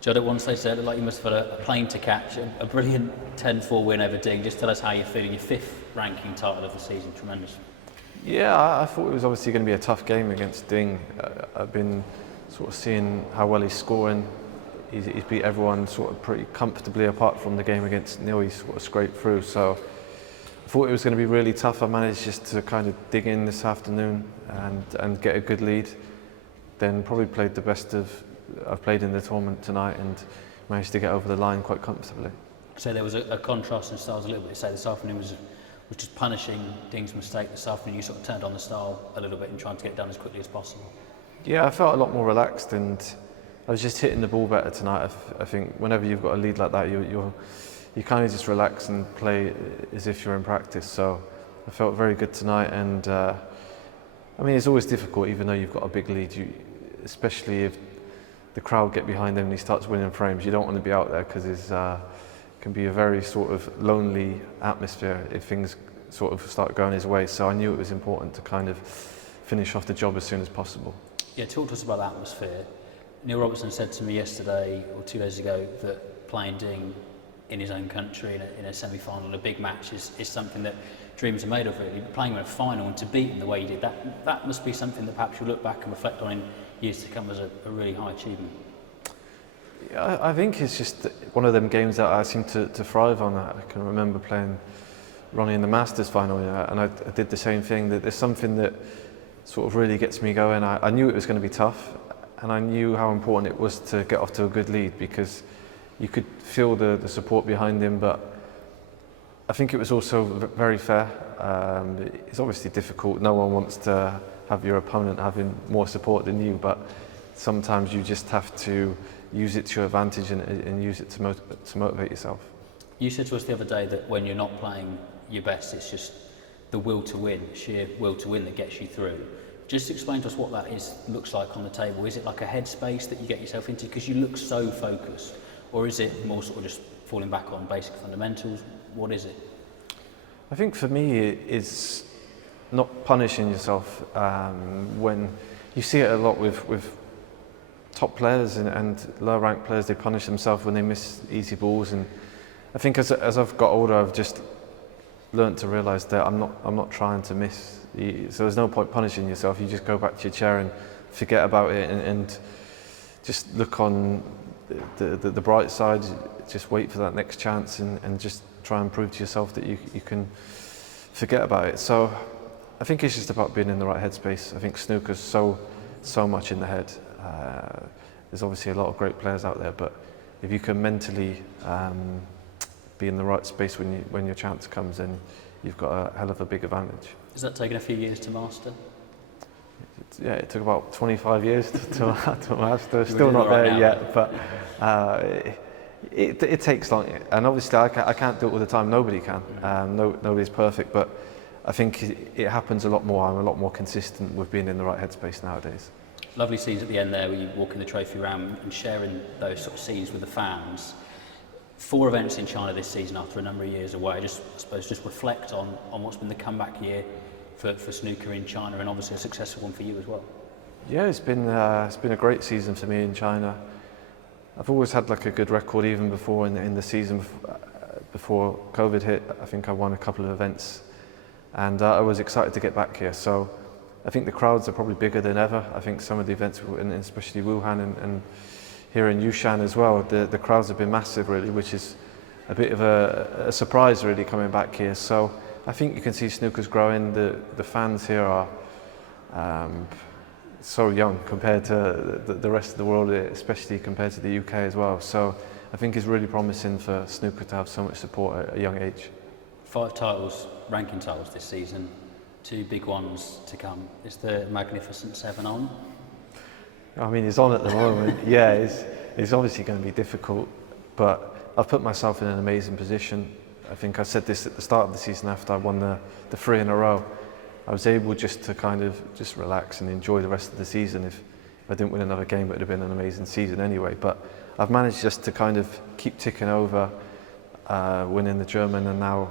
Judd, at one stage there, it looked like you must have had a plane to catch, a brilliant 10-4 win over Ding. Just tell us how you're feeling, your 5th ranking title of the season, tremendous. Yeah, I thought it was obviously going to be a tough game against Ding. I've been sort of seeing how well he's scoring. He's beat everyone sort of pretty comfortably, apart from the game against Neil. He sort of scraped through. So I thought it was going to be really tough. I managed just to kind of dig in this afternoon and get a good lead. Then probably played the best I've played in the tournament tonight and managed to get over the line quite comfortably. So there was a contrast in styles a little bit. Say this afternoon was just punishing Ding's mistake. This afternoon you sort of turned on the style a little bit and trying to get it done as quickly as possible. Yeah, I felt a lot more relaxed and I was just hitting the ball better tonight. I think whenever you've got a lead like that, you kind of just relax and play as if you're in practice. So I felt very good tonight, and I mean, it's always difficult, even though you've got a big lead. Especially if the crowd get behind him and he starts winning frames, you don't want to be out there because it can be a very sort of lonely atmosphere if things sort of start going his way. So I knew it was important to kind of finish off the job as soon as possible. Yeah, talk to us about the atmosphere. Neil Robertson said to me yesterday or 2 days ago that playing Ding in his own country in a semi-final, a big match, is something that dreams are made of, really. But playing in a final and to beat him the way you did, that must be something that perhaps you'll look back and reflect on in years to come as a really high achievement. Yeah, I think it's just one of them games that I seem to thrive on. I can remember playing Ronnie in the Masters final, and I did the same thing. That there's something that sort of really gets me going. I knew it was going to be tough, and I knew how important it was to get off to a good lead because you could feel the support behind him, but I think it was also very fair. It's obviously difficult. No one wants to have your opponent having more support than you, but sometimes you just have to use it to your advantage and use it to motivate yourself. You said to us the other day that when you're not playing your best, it's just the will to win, sheer will to win that gets you through. Just explain to us what that looks like on the table. Is it like a headspace that you get yourself into because you look so focused, or is it more sort of just falling back on basic fundamentals? What is it? I think for me it's not punishing yourself. When you see it a lot with top players and lower ranked players, they punish themselves when they miss easy balls, and I think as I've got older, I've just learned to realise that I'm not trying to miss. So there's no point punishing yourself. You just go back to your chair and forget about it and just look on the bright side. Just wait for that next chance and just try and prove to yourself that you can forget about it. So I think it's just about being in the right headspace. I think snooker's so much in the head. There's obviously a lot of great players out there, but if you can mentally be in the right space when your chance comes, then you've got a hell of a big advantage. Has that taken a few years to master? Yeah, it took about 25 years to master. Still not there yet, but it takes long. And obviously I can't do it all the time. Nobody can. Nobody's perfect, but I think it happens a lot more. I'm a lot more consistent with being in the right headspace nowadays. Lovely scenes at the end there where you walk in the trophy round and sharing those sort of scenes with the fans. 4 events in China this season after a number of years away. I suppose just reflect on what's been the comeback year for snooker in China, and obviously a successful one for you as well. Yeah, it's been a great season for me in China. I've always had like a good record even before in the season before COVID hit. I think I won a couple of events, and I was excited to get back here. So I think the crowds are probably bigger than ever. I think some of the events, and especially Wuhan and here in Yushan as well, the crowds have been massive really, which is a bit of a surprise really coming back here. So I think you can see snooker's growing. The fans here are so young compared to the rest of the world, especially compared to the UK as well. So I think it's really promising for snooker to have so much support at a young age. 5 titles, ranking titles this season, 2 big ones to come. Is the Magnificent 7 on? I mean, it's on at the moment. Yeah, it's obviously going to be difficult, but I've put myself in an amazing position. I think I said this at the start of the season after I won the 3 in a row. I was able just to kind of just relax and enjoy the rest of the season. If I didn't win another game, it would have been an amazing season anyway. But I've managed just to kind of keep ticking over, winning the German and now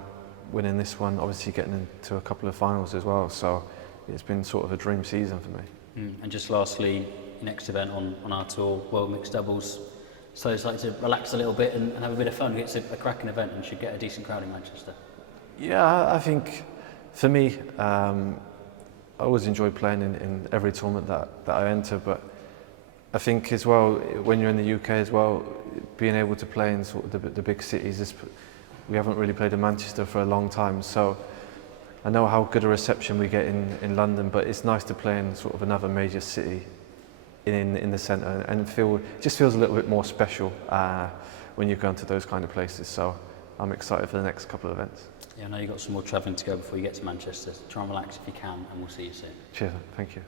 winning this one, obviously getting into a couple of finals as well. So it's been sort of a dream season for me. And just lastly, next event on our tour, World Mixed Doubles So it's like to relax a little bit and have a bit of fun. It's a cracking event and should get a decent crowd in Manchester. Yeah, I think for me, I always enjoy playing in every tournament that I enter, but I think as well, when you're in the UK as well, being able to play in sort of the big cities, we haven't really played in Manchester for a long time, so I know how good a reception we get in London, but it's nice to play in sort of another major city in the centre, and it just feels a little bit more special when you go into those kind of places. So I'm excited for the next couple of events. Yeah, I know you've got some more travelling to go before you get to Manchester. Try and relax if you can, and we'll see you soon. Cheers, thank you.